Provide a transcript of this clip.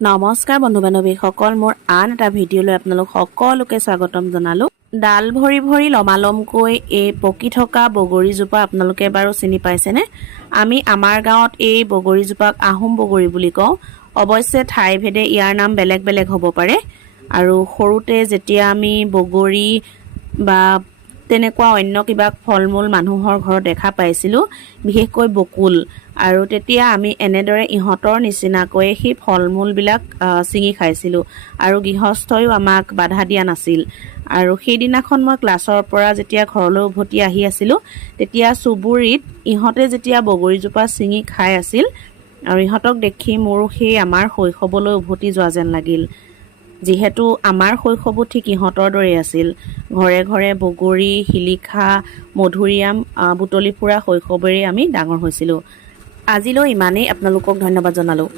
নমস্কাৰ বন্ধু বান্ধৱীসকল, মোৰ আন এটা ভিডিঅ'লৈ আপোনালোক সকলোকে স্বাগতম জনালোঁ। ডাল ভৰি ভৰি লমালমকৈ এই পকি থকা বগৰীজোপা আপোনালোকে বাৰু চিনি পাইছেনে? আমি আমাৰ গাঁৱত এই বগৰীজোপাক আহোম বগৰী বুলি কওঁ। অৱশ্যে ঠাইভেদে ইয়াৰ নাম বেলেগ বেলেগ হ'ব পাৰে। আৰু সৰুতে যেতিয়া আমি বগৰী বা তেনেকুৱা অন্য কিবা ফল মূল মানুহৰ ঘৰত দেখা পাইছিলোঁ, বিশেষকৈ বকুল, আৰু তেতিয়া আমি এনেদৰে ইহঁতৰ নিচিনাকৈ সেই ফল মূলবিলাক ছিঙি খাইছিলোঁ আৰু গৃহস্থইও আমাক বাধা দিয়া নাছিল। আৰু সেইদিনাখন মই ক্লাছৰ পৰা যেতিয়া ঘৰলৈ উভতি আহি আছিলোঁ, তেতিয়া চুবুৰীত ইহঁতে যেতিয়া বগৰীজোপা ছিঙি খাই আছিল আৰু ইহঁতক দেখি মোৰো সেই আমাৰ শৈশৱলৈ উভতি যোৱা যেন লাগিল। যিহেতু আমাৰ শৈশৱো ঠিক ইহঁতৰ দৰেই আছিল। ঘৰে ঘৰে বগৰী, শিলিখা, মধুৰিআম বুটলি ফুৰা শৈশৱেৰে আমি ডাঙৰ হৈছিলোঁ। আজিলৈ ইমানেই, আপোনালোকক ধন্যবাদ জনালোঁ।